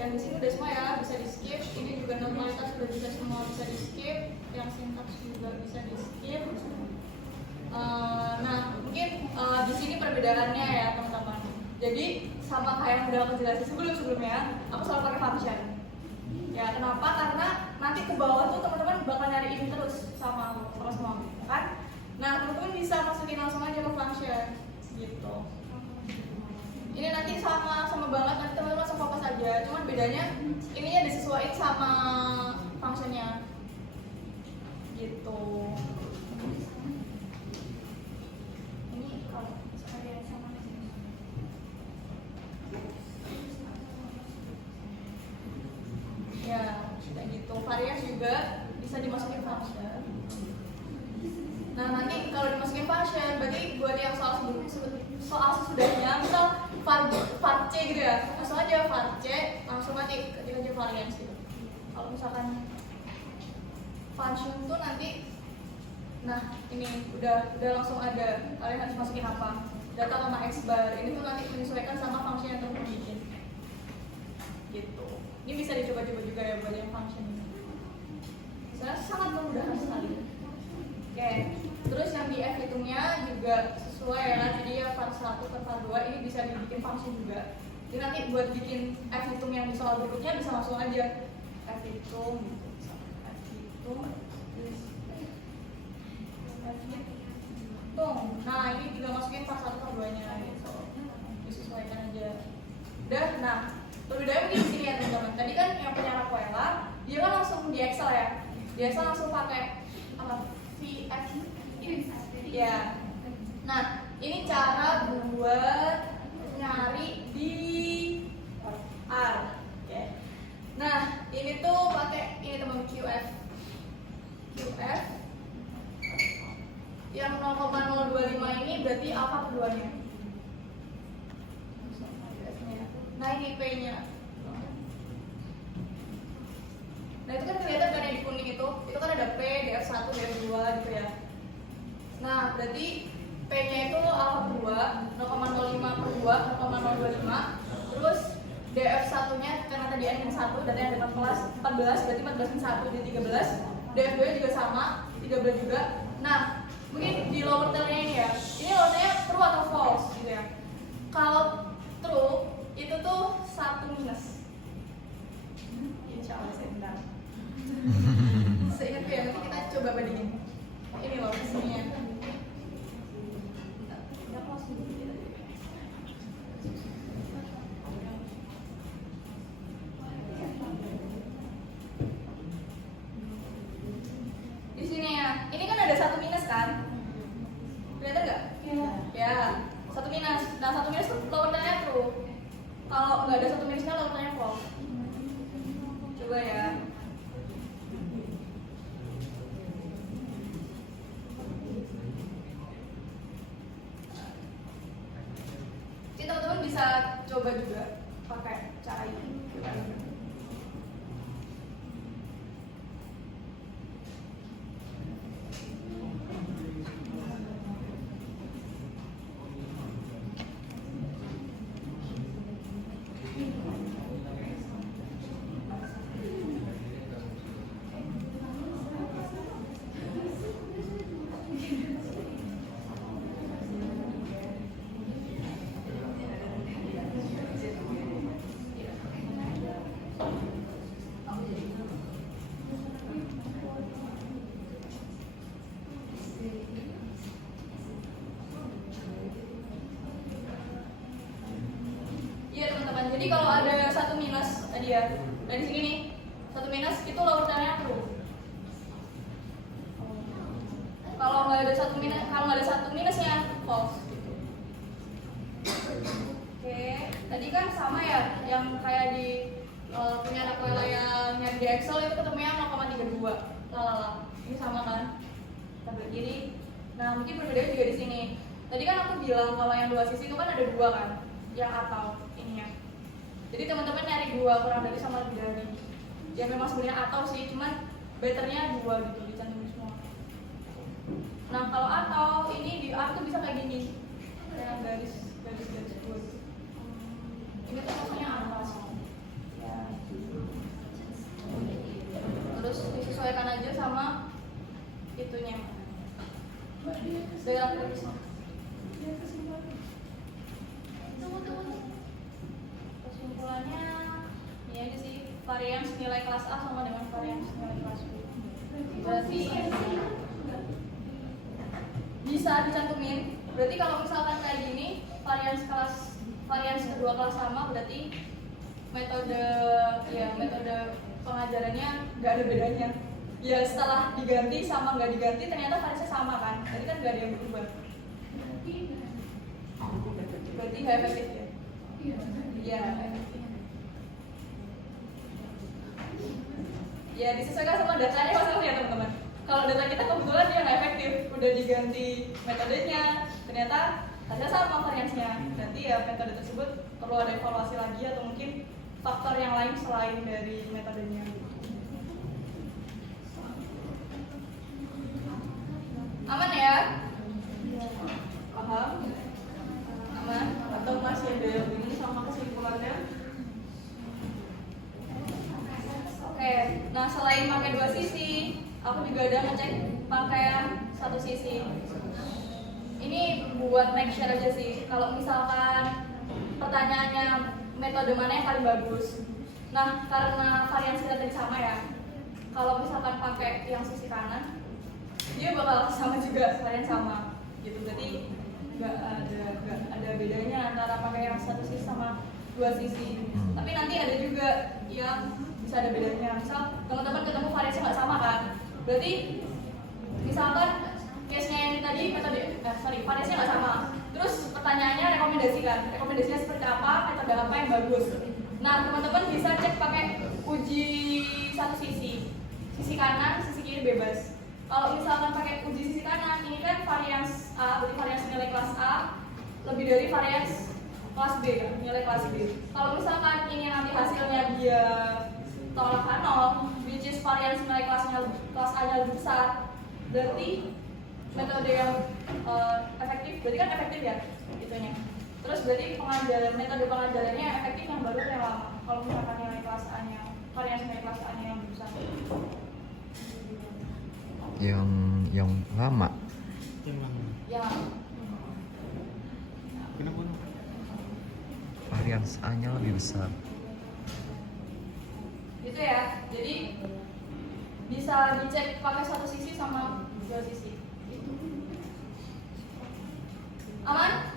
yang di sini udah semua ya, bisa di skip. Ini juga normalitas udah bisa semua, bisa di skip. Yang sintaks juga bisa di skip. Nah mungkin di sini perbedaannya ya teman-teman. Jadi sama kayak yang udah aku jelasin sebelumnya, aku selalu pakai function. Ya kenapa? Karena nanti ke bawah tuh teman-teman bakal nyari ini terus sama aku, sama semua kan? Nah teman-teman bisa masukin langsung aja ke function gitu. Ini nanti sama banget, nanti teman-teman langsung fokus aja. Cuman bedanya ininya disesuaikan sama functionnya gitu. Ini kalau misalnya sama ya kayak gitu. Variasi juga bisa dimasukin function. Nah nanti kalau dimasukin function, berarti buat yang soal sesudahnya, misal var C gitu ya, langsung aja var C, langsung nanti ketik aja variance gitu. Kalau misalkan function tuh nanti, nah ini udah langsung ada, kalian harus masukin apa, data sama x bar, ini tuh nanti menyesuaikan sama function yang teman bikin gitu. Ini bisa dicoba-coba juga ya buat yang function ini, soalnya sangat memudahkan sekali. Oke, terus yang di F hitungnya juga sesuai ya, jadi ya var 1 ke var 2 ini bisa dibikin function juga. Jadi nanti buat bikin F hitung yang di soal berikutnya bisa langsung aja F hitung gitu. F hitung. Nah, ini juga masukin var 1 var 2 nya gitu. Disesuaikan aja. Udah, nah, perbedaannya mungkin di sini ya teman-teman. Tadi kan yang punya Rafaela, dia kan langsung di Excel ya. Di Excel langsung pakai apa? VF ya. Nah, ini cara buat nyari di R. Oke. Nah, ini tuh pakai ini teman QF yang 0,025 ini berarti alpha keduanya. Nah, ini P-nya. Nah, itu kan kelihatan kan yang di kuning itu kan ada P, DF1, DF2 gitu ya. Nah, berarti P-nya itu alpha kedua, 0,05 per 2, 0,025. Terus DF1-nya karena tadi N yang 1, dan ada 14, berarti 14 yang 1 jadi 13. DF2 juga sama, 13 juga. Nah, mungkin di lower tail-nya ini ya. Ini lower tail-nya true atau false gitu ya. Kalau true, itu tuh 1 minus. Insya Allah saya benar. Seingatku ya, nanti kita coba bandingin. Ini loh isinya. Di sini ya, ini kan ada 1 minus kan? Kelihatan nggak? Ya, 1 minus. Nah, 1 minus tuh lower tail-nya true. Kalau nggak ada 1 minusnya, lower tail-nya false. Coba ya. Jadi teman-teman bisa coba juga pakai cara ini. Jadi kalau ada 1 minus tadi ya, dari sini nih, 1 minus itu lower tail-nya true. Kalau nggak ada 1 minusnya false. Oke, tadi kan sama ya, yang kayak di punya anak lele yang di Excel itu ketemunya 0,32. Lalala, ini sama kan? Tabel kiri. Nah mungkin berbeda juga di sini. Tadi kan aku bilang kalau yang dua sisi itu kan ada 2 kan, yang atau ininya. Jadi teman-teman nyari 2 kurang dari sama lebih dari. Ya memang sebenarnya atau sih, cuman betternya 2 gitu dicantumin semua. Nah kalau atau ini di A tuh bisa kayak gini, kayak garis 2. Ini tuh namanya atau. Ya. sama itunya dengan kritisnya. Kesimpulannya ya ini sih, varians nilai kelas A sama dengan varians nilai kelas B. Berarti bisa dicantumin. Berarti kalau misalkan kayak gini, varians kedua kelas sama, berarti metode pengajarannya nggak ada bedanya. Ya setelah diganti sama nggak diganti ternyata variansnya sama kan? Jadi kan nggak ada yang berubah. Berarti nggak efektif ya? Iya. Ya disesuaikan sama datanya masalahnya ya teman-teman. Kalau data kita kebetulan dia nggak efektif, udah diganti metodenya, ternyata hasilnya sama variansnya. Berarti ya metode tersebut perlu ada evaluasi lagi atau mungkin faktor yang lain selain dari metodenya. Aman ya? Paham? Aman? Atau masih ada yang bingung sama kesimpulannya? Oke, nah selain pakai dua sisi, aku juga ada ngecek pakaian satu sisi. Ini buat make sure aja sih, kalau misalkan pertanyaannya metode mana yang paling bagus. Nah, karena variansi kita tadi sama ya, kalau misalkan pakai yang sisi kanan, dia bakal sama juga, varian sama gitu. Berarti nggak ada bedanya antara pakai yang satu sisi sama dua sisi. Tapi nanti ada juga yang bisa ada bedanya. Misal teman-teman ketemu variasi nggak sama kan, berarti misalkan case-nya yang tadi variasinya nggak sama, terus pertanyaannya rekomendasinya seperti apa, metode apa yang bagus. Nah teman-teman bisa cek pakai uji satu sisi kanan, sisi kiri bebas. Kalau misalkan pakai uji sisi kanan, ini kan varians A, berarti varians nilai kelas A lebih dari varians kelas B kan, nilai kelas B. Kalau misalkan ini nanti hasilnya dia tolak K0, which is varians nilai kelas A-nya lebih besar, berarti metode yang efektif, berarti kan efektif ya itunya. Terus berarti metode pengajarannya efektif yang baru yang lama. Kalau misalkan nilai kelas A-nya, varians nilai kelas A-nya yang lebih besar. Yang lama. Yang Kenapa? Varians A-nya lebih besar. gitu ya. Jadi bisa dicek pakai satu sisi sama dua sisi. Aman?